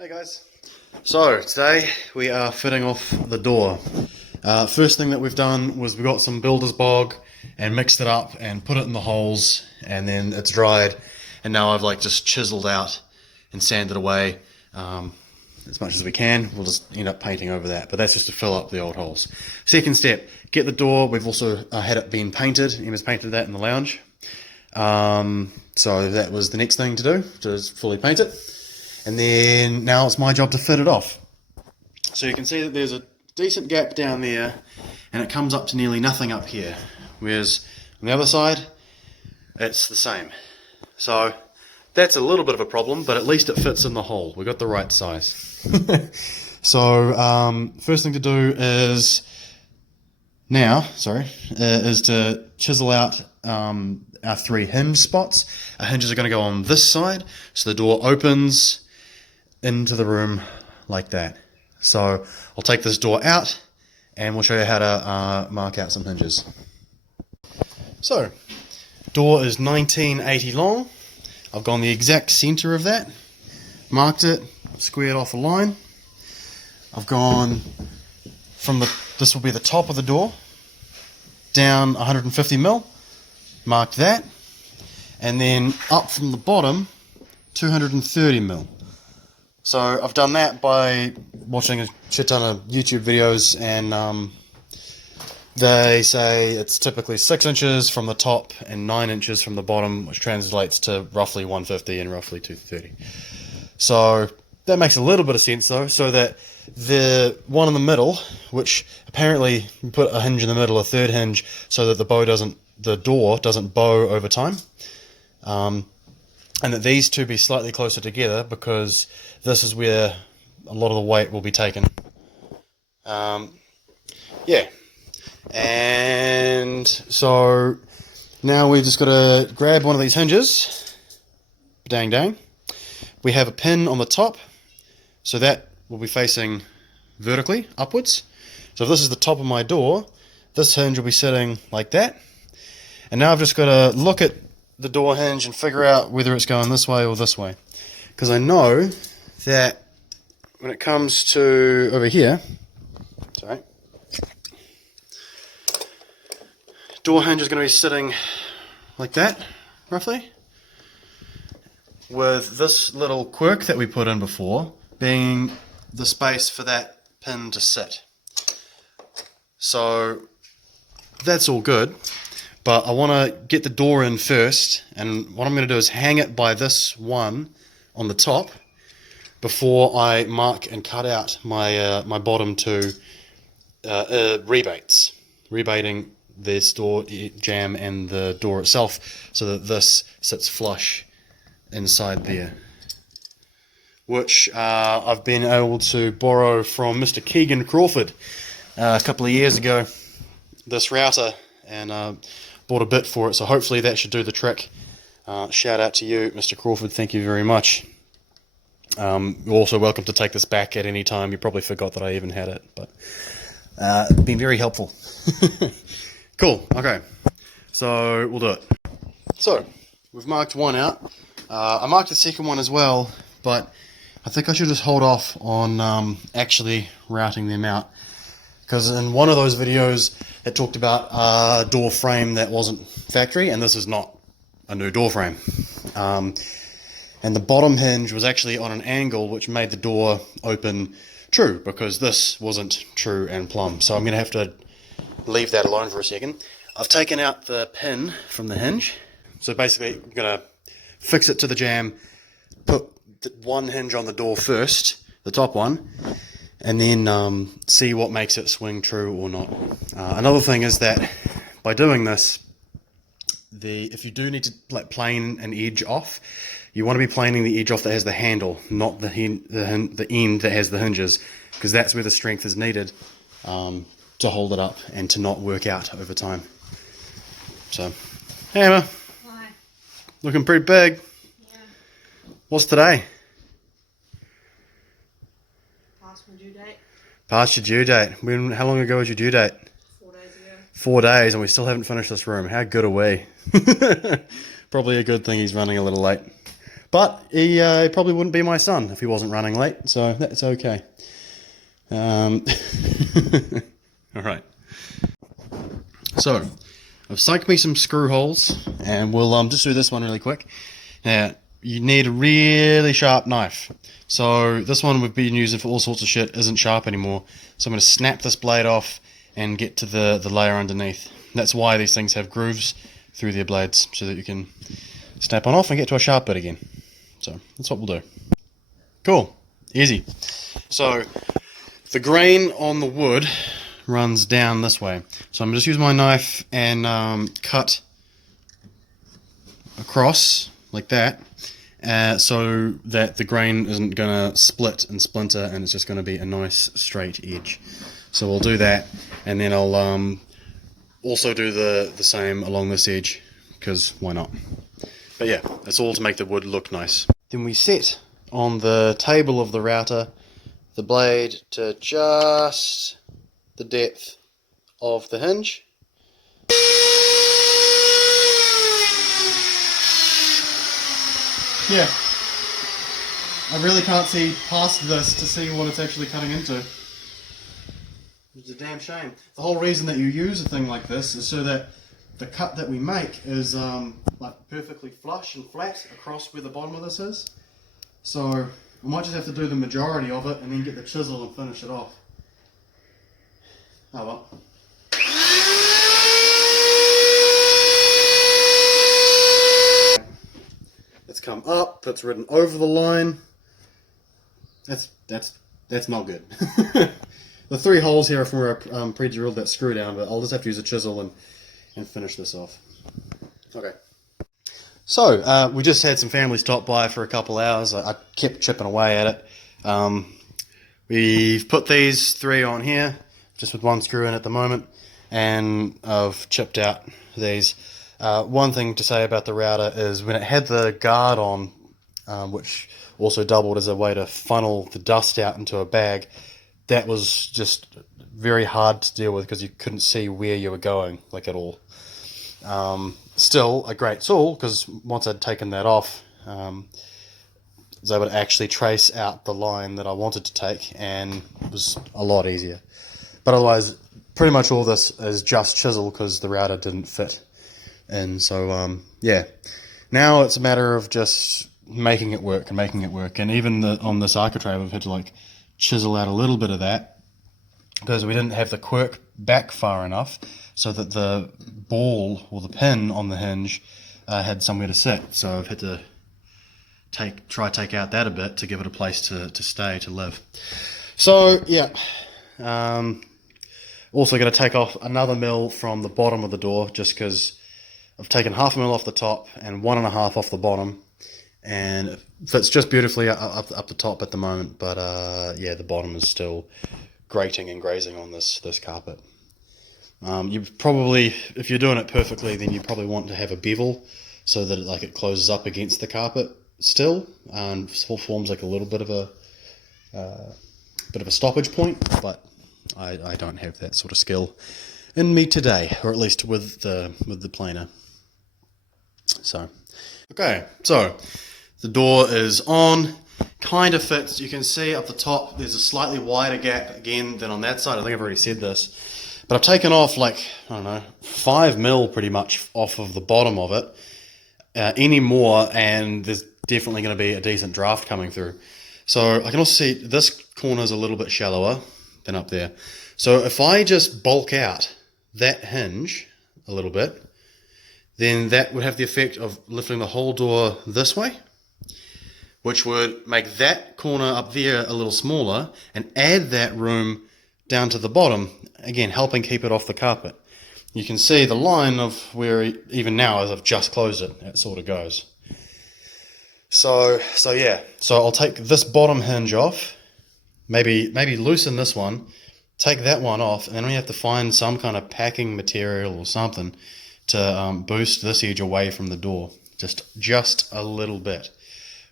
Hey guys. So today we are fitting off the door. First thing that we've done was we got some builder's bog and mixed it up and put it in the holes, and then it's dried, and now I've just chiseled out and sanded away as much as we can. We'll just end up painting over that, but that's just to fill up the old holes. Second step, get the door. We've also had it been painted. Emma's painted that in the lounge. So that was the next thing to do, to just fully paint it. And then now it's my job to fit it off. So you can see that there's a decent gap down there, and it comes up to nearly nothing up here. Whereas on the other side, it's the same. So that's a little bit of a problem, but at least it fits in the hole. We got the right size. So first thing to do is to chisel out our three hinge spots. Our hinges are going to go on this side, so the door opens into the room like that. So I'll take this door out and we'll show you how to mark out some hinges. So door is 1980 long. I've gone the exact center of that, marked it, squared off a line. I've gone from this will be the top of the door, down 150 mil, marked that, and then up from the bottom 230 mil. So I've done that by watching a shit ton of YouTube videos, and they say it's typically 6 inches from the top and 9 inches from the bottom, which translates to roughly 150 and roughly 230. So that makes a little bit of sense though, so that the one in the middle, which apparently you put a hinge in the middle, a third hinge, so that the door doesn't bow over time. And that these two be slightly closer together, because this is where a lot of the weight will be taken. Yeah. And so now we've just got to grab one of these hinges. Dang dang. We have a pin on the top, so that will be facing vertically upwards. So if this is the top of my door, this hinge will be sitting like that. And now I've just got to look at the door hinge and figure out whether it's going this way or this way, because I know that when it comes to over here, sorry, door hinge is going to be sitting like that roughly, with this little quirk that we put in before being the space for that pin to sit. So that's all good. But I want to get the door in first, and what I'm going to do is hang it by this one on the top before I mark and cut out my my bottom two rebating this door jamb and the door itself, so that this sits flush inside there. Which I've been able to borrow from Mr. Keegan Crawford a couple of years ago, this router, and bought a bit for it, so hopefully that should do the trick. Shout out to you, Mr. Crawford, thank you very much. You're also welcome to take this back at any time. You probably forgot that I even had it, but it's been very helpful. Cool, okay, so we'll do it. So, we've marked one out. I marked the second one as well, but I think I should just hold off on actually routing them out, because in one of those videos it talked about a door frame that wasn't factory, and this is not a new door frame. And the bottom hinge was actually on an angle which made the door open true, because this wasn't true and plumb. So I'm going to have to leave that alone for a second. I've taken out the pin from the hinge. So basically I'm going to fix it to the jamb, put one hinge on the door first, the top one, and then see what makes it swing true or not. Another thing is that by doing this, if you do need to plane an edge off, you want to be planing the edge off that has the handle, not the end that has the hinges, because that's where the strength is needed to hold it up and to not work out over time. So, hey Emma. Hi. Looking pretty big. Yeah. What's today? Past my due date. Past your due date. How long ago was your due date? 4 days ago. 4 days, and we still haven't finished this room. How good are we? Probably a good thing he's running a little late. But he probably wouldn't be my son if he wasn't running late, so that's okay. All right. So, I've sunk me some screw holes, and we'll just do this one really quick. Now, you need a really sharp knife. So, this one we've been using for all sorts of shit isn't sharp anymore. So I'm going to snap this blade off and get to the layer underneath. That's why these things have grooves through their blades, so that you can snap on off and get to a sharp bit again. So, that's what we'll do. Cool. Easy. So, the grain on the wood runs down this way. So I'm just use my knife and cut across like that, so that the grain isn't going to split and splinter, and it's just going to be a nice straight edge. So we'll do that, and then I'll also do the same along this edge, because why not? But yeah, that's all to make the wood look nice. Then we set on the table of the router the blade to just the depth of the hinge. Yeah, I really can't see past this to see what it's actually cutting into. It's a damn shame. The whole reason that you use a thing like this is so that the cut that we make is like perfectly flush and flat across where the bottom of this is. So I might just have to do the majority of it and then get the chisel and finish it off. Oh well. It's come up, it's ridden over the line. That's not good. The 3 holes here are from where I pre-drilled that screw down, but I'll just have to use a chisel and finish this off. Okay. So, we just had some family stop by for a couple hours. I kept chipping away at it. We've put these 3 on here, just with 1 screw in at the moment, and I've chipped out these. One thing to say about the router is when it had the guard on, which also doubled as a way to funnel the dust out into a bag, that was just very hard to deal with because you couldn't see where you were going, like at all. Still a great tool, because once I'd taken that off, I was able to actually trace out the line that I wanted to take, and it was a lot easier. But otherwise, pretty much all this is just chisel because the router didn't fit. And so, yeah, now it's a matter of just making it work. And even on this architrave, I've had to like chisel out a little bit of that because we didn't have the quirk back far enough so that the ball or the pin on the hinge had somewhere to sit. So I've had to take out that a bit to give it a place to stay, to live. So yeah, also going to take off another mil from the bottom of the door, just because I've taken 1/2 mil off the top and 1.5 off the bottom, and it fits just beautifully up the top at the moment. But yeah, the bottom is still grating and grazing on this carpet. You probably, if you're doing it perfectly, then you probably want to have a bevel so that it closes up against the carpet still, and forms like a little bit of a stoppage point. But I don't have that sort of skill in me today, or at least with the planer. So, okay, so the door is on, kind of fits. You can see up the top there's a slightly wider gap again than on that side. I think I've already said this, but I've taken off like, I don't know, 5 mil pretty much off of the bottom of it. Any more and there's definitely going to be a decent draft coming through. So I can also see this corner is a little bit shallower than up there. So if I just bulk out that hinge a little bit, then that would have the effect of lifting the whole door this way, which would make that corner up there a little smaller and add that room down to the bottom, again helping keep it off the carpet. You can see the line of where, even now as I've just closed it, it sort of goes. So yeah, so I'll take this bottom hinge off, maybe loosen this one, take that one off, and then we have to find some kind of packing material or something to boost this edge away from the door, just a little bit.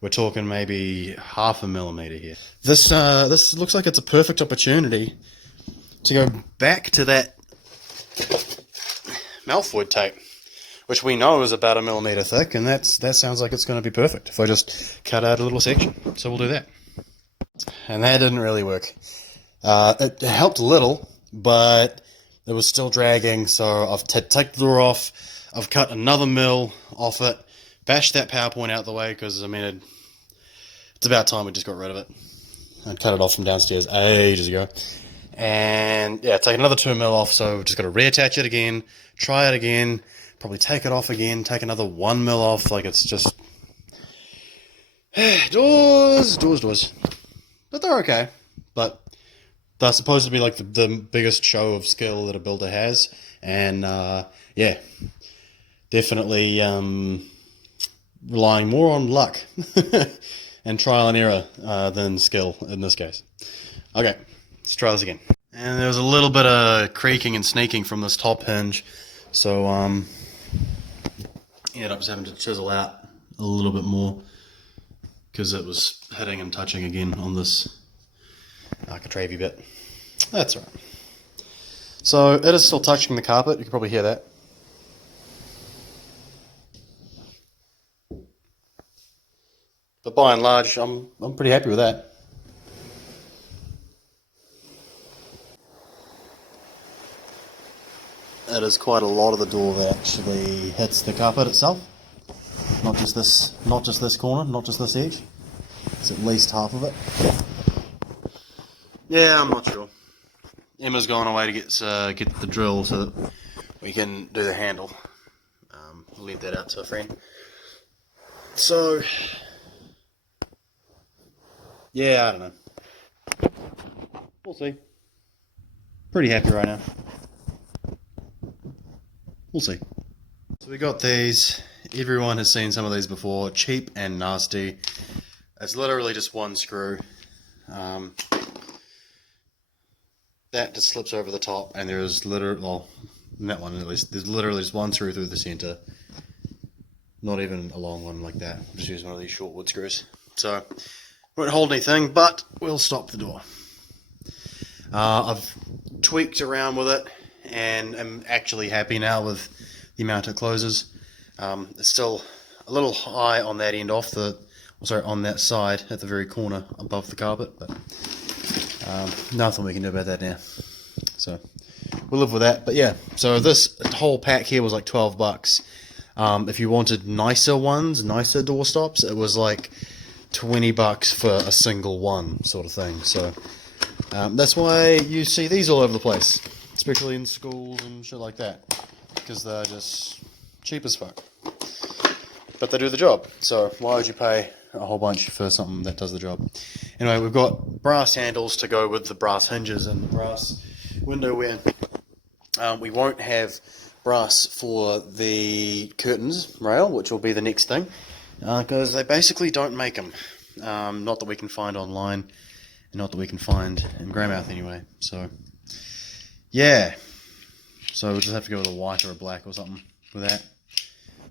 We're talking maybe 0.5 millimeter here. This looks like it's a perfect opportunity to go back to that Malfoy tape, which we know is about 1mm thick, and that sounds like it's going to be perfect if I just cut out a little section. So we'll do that. And that didn't really work. It helped a little, but it was still dragging, so I've taken the door off, I've cut another mil off it, bashed that PowerPoint out the way, because, I mean, it's about time we just got rid of it. I cut it off from downstairs ages ago. And, yeah, take another 2mm off, so we've just got to reattach it again, try it again, probably take it off again, take another 1mm off, like, it's just... doors. But they're okay. But they're supposed to be like the biggest show of skill that a builder has, and yeah, definitely relying more on luck and trial and error than skill in this case. Okay, let's try this again. And there was a little bit of creaking and sneaking from this top hinge, so ended up just having to chisel out a little bit more because it was hitting and touching again on this architrave bit. That's right. So it is still touching the carpet. You can probably hear that. But by and large, I'm pretty happy with that. It is quite a lot of the door that actually hits the carpet itself. Not just this corner, not just this edge. It's at least half of it. Yeah, I'm not sure. Emma's gone away to get the drill so that we can do the handle. I'll leave that out to a friend. So, yeah, I don't know. We'll see. Pretty happy right now. We'll see. So we got these. Everyone has seen some of these before. Cheap and nasty. It's literally just one screw. That just slips over the top, and there's literally, well, in that one at least, there's literally just one screw through the center. Not even a long one like that. I'm just using one of these short wood screws. So, won't hold anything, but we'll stop the door. I've tweaked around with it, and I'm actually happy now with the amount it closes. It's still a little high on that end on that side at the very corner above the carpet, but nothing we can do about that now. So we'll live with that. But yeah, so this whole pack here was like $12. If you wanted nicer ones, nicer door stops, it was like $20 for a single one sort of thing. So that's why you see these all over the place, especially in schools and shit like that, because they're just cheap as fuck. But they do the job, so why would you pay a whole bunch for something that does the job? Anyway, we've got brass handles to go with the brass hinges and brass window wear. We won't have brass for the curtains rail, which will be the next thing, because they basically don't make them. Not that we can find online, and not that we can find in Greymouth anyway. So, yeah. So we'll just have to go with a white or a black or something with that.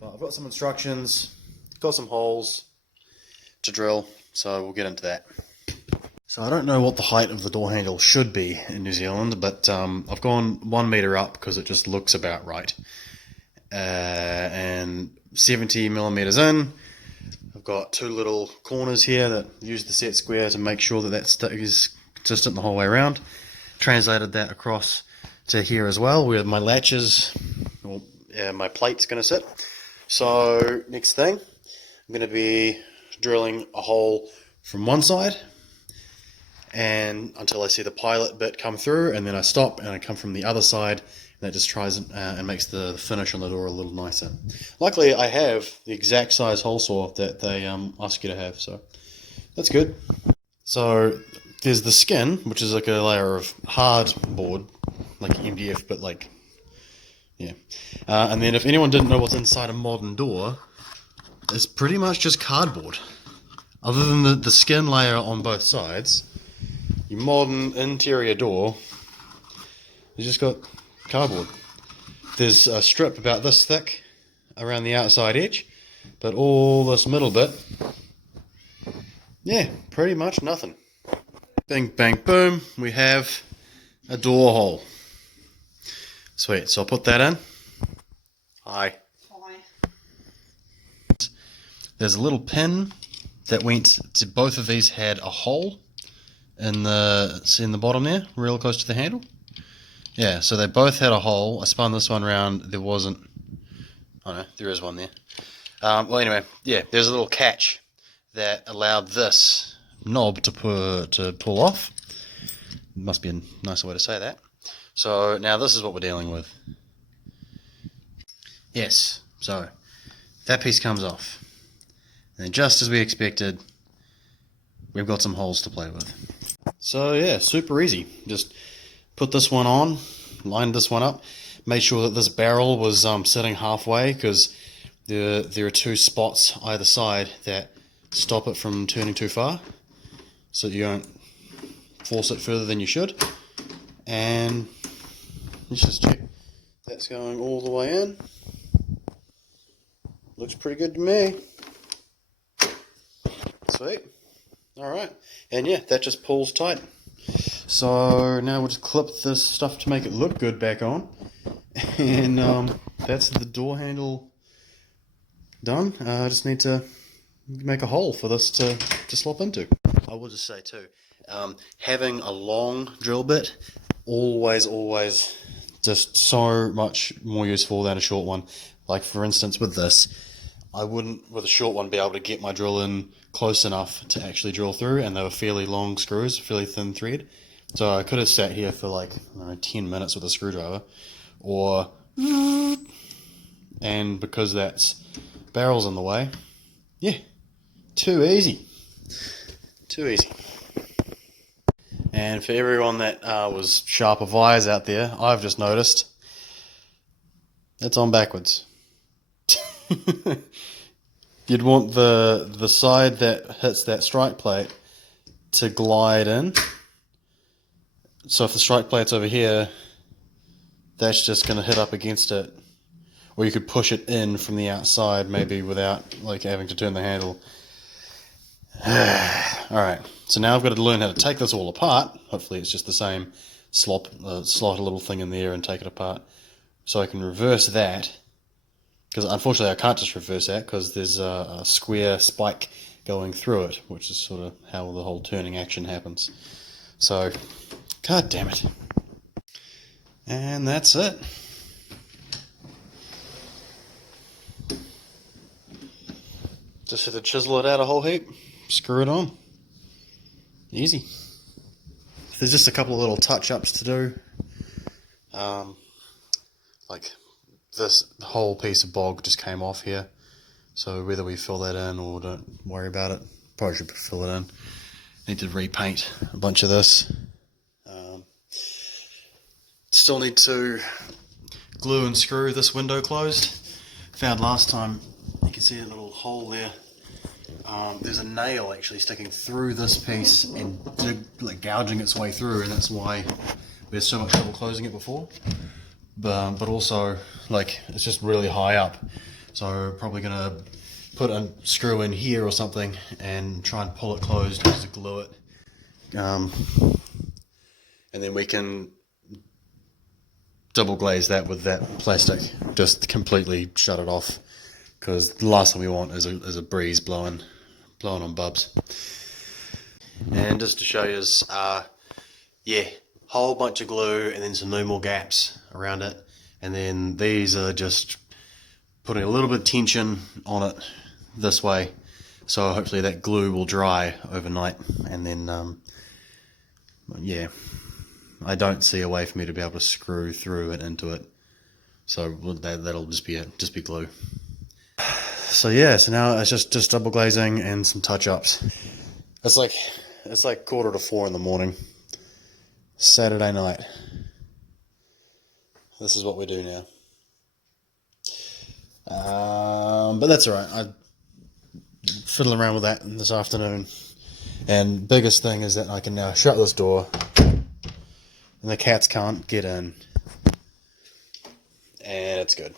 But I've got some instructions, got some holes to drill, so we'll get into that. So I don't know what the height of the door handle should be in New Zealand, but I've gone 1 meter up because it just looks about right. And 70 millimeters in. I've got two little corners here that use the set square to make sure that that is consistent the whole way around. Translated that across to here as well, where my latches, or my plate's going to sit. So next thing, I'm going to be drilling a hole from one side and until I see the pilot bit come through, and then I stop and I come from the other side, and that just tries and makes the finish on the door a little nicer. Luckily I have the exact size hole saw that they ask you to have, so that's good. So there's the skin, which is like a layer of hard board, like MDF, but like, yeah. And then if anyone didn't know what's inside a modern door, it's pretty much just cardboard. Other than the skin layer on both sides, your modern interior door has just got cardboard. There's a strip about this thick around the outside edge, but all this middle bit, yeah, pretty much nothing. Bing, bang, boom, we have a door hole. Sweet, so I'll put that in. Hi. Hi. there's a little pin that went to both of these, had a hole in the bottom there, real close to the handle. Yeah, so they both had a hole. I spun this one around, there wasn't. Oh no, there is one there. Well, anyway, yeah, there's a little catch that allowed this knob to pull off. Must be a nicer way to say that. So now this is what we're dealing with. Yes, so that piece comes off. And just as we expected, we've got some holes to play with. So yeah, super easy. Just put this one on, lined this one up, made sure that this barrel was sitting halfway, because there are two spots either side that stop it from turning too far, so you don't force it further than you should. And let's just check that's going all the way in. Looks pretty good to me. Sweet. Alright, and yeah, that just pulls tight. So now we'll just clip this stuff to make it look good back on. And that's the door handle done. I just need to make a hole for this to slop into. I will just say too, having a long drill bit, always just so much more useful than a short one. Like for instance with this, I wouldn't with a short one be able to get my drill in close enough to actually drill through, and they were fairly long screws, fairly thin thread. So I could have sat here for like, I don't know, 10 minutes with a screwdriver, or, and because that's barrel's in the way, yeah, too easy. Too easy. And for everyone that was sharp of eyes out there, I've just noticed it's on backwards. You'd want the side that hits that strike plate to glide in. So if the strike plate's over here, that's just going to hit up against it. Or you could push it in from the outside, maybe without like having to turn the handle. Alright, so now I've got to learn how to take this all apart. Hopefully it's just the same. Slot a little thing in there and take it apart. So I can reverse that. Because unfortunately I can't just reverse that, because there's a square spike going through it, which is sort of how the whole turning action happens. So, god damn it. And that's it. Just have to chisel it out a whole heap, screw it on. Easy. There's just a couple of little touch-ups to do. Like this whole piece of bog just came off here, so whether we fill that in or don't worry about it, probably should fill it in. Need to repaint a bunch of this. Still need to glue and screw this window closed. Found last time, you can see a little hole there. There's a nail actually sticking through this piece and gouging its way through, and that's why we had so much trouble closing it before. But also, like, it's just really high up, so probably gonna put a screw in here or something and try and pull it closed just to glue it, and then we can double glaze that with that plastic, just completely shut it off, because the last thing we want is a breeze blowing on bubs. And just to show you, yeah, whole bunch of glue and then some normal gaps around it, and then these are just putting a little bit of tension on it this way, so hopefully that glue will dry overnight, and then yeah, I don't see a way for me to be able to screw through it into it, so that'll just be glue. So yeah, so now it's just double glazing and some touch-ups. It's like 3:45 in the morning, Saturday night. This is what we do now. But that's alright. I fiddle around with that this afternoon. And biggest thing is that I can now shut this door and the cats can't get in. And it's good.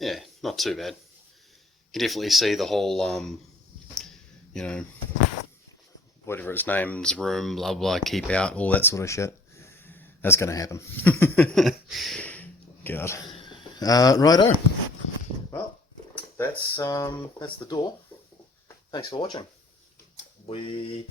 Yeah, not too bad. You can definitely see the whole, you know, whatever its name's room, blah blah, keep out, all that sort of shit. That's gonna happen. God. Righto. Well, that's the door. Thanks for watching. I'm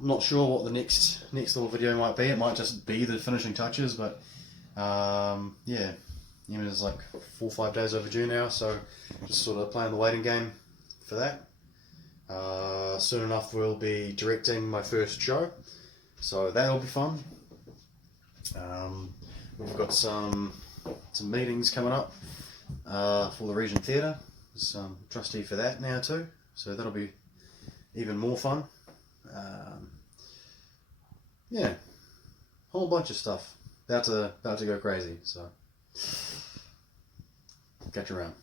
not sure what the next little video might be. It might just be the finishing touches, but yeah, it's like 4 or 5 days overdue now, so just sort of playing the waiting game for that. Soon enough we'll be directing my first show, so that'll be fun. We've got some meetings coming up for the Region Theatre. Some trustee for that now too, so that'll be even more fun. Yeah, whole bunch of stuff about to go crazy. So catch you around.